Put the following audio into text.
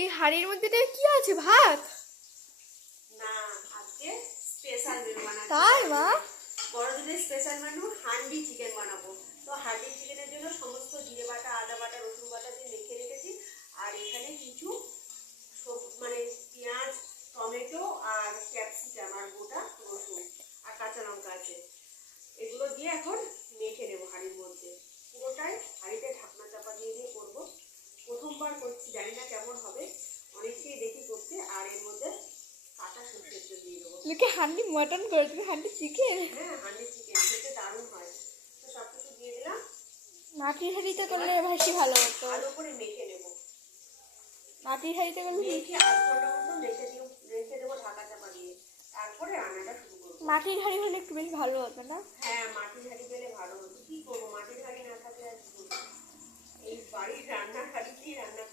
এই হাঁড়ির মধ্যে কি আছে, ভাত? না, আজকে স্পেশাল মেনু বানাচ্ছি। তাই মা? বড়দিনের স্পেশাল মেনু হান্ডি চিকেন বানাবো। তো হান্ডি চিকেনের জন্য সমস্ত জিরে বাটা, আদা বাটা, রসুন বাটা দিয়ে মেখে রেখেছি। আর এখানে কিছু মানে পেঁয়াজ, টমেটো আর ক্যাপসিকাম আর গোটা রসুন আর কাঁচা লঙ্কা আছে। এগুলো দিয়ে এখন মেখে নেবো হাঁড়ির মধ্যে। পুরোটাই হাঁড়িতে ঢাকনা চাপা দিয়ে দিয়ে করবো। প্রথমবার করছি, জানি না কেমন হবে, অনেককেই দেখি করতে। আর এর মধ্যে কাঁচা সরষের তেল দিয়ে দেবো। লোকে হান্ডি মটন করে, তুমি হান্ডি চিকেন? হ্যাঁ, হান্ডি চিকেন খেতে দারুণ হয়। তো সব কিছু দিয়ে দিলাম। মাটির হাঁড়িতে করলে বেশি ভালো হতো। ভালো করে মেখে নেবো। মাটির হাঁড়িতে করলে মেখে আধ ঘন্টা মতো রেখে দেবো ঢাকা চাপা দিয়ে। তারপরে রান্নাটা শুরু করবো। মাটির হাঁড়ি হলে একটু বেশি ভালো হতো না? হ্যাঁ, মাটির হাঁড়ি পেলে ভালো হতো। কি করবো, মাটির হাঁড়ি না থাকলে আর কি করবো? এই বাড়ির রান্নার হাঁড়িতেই রান্না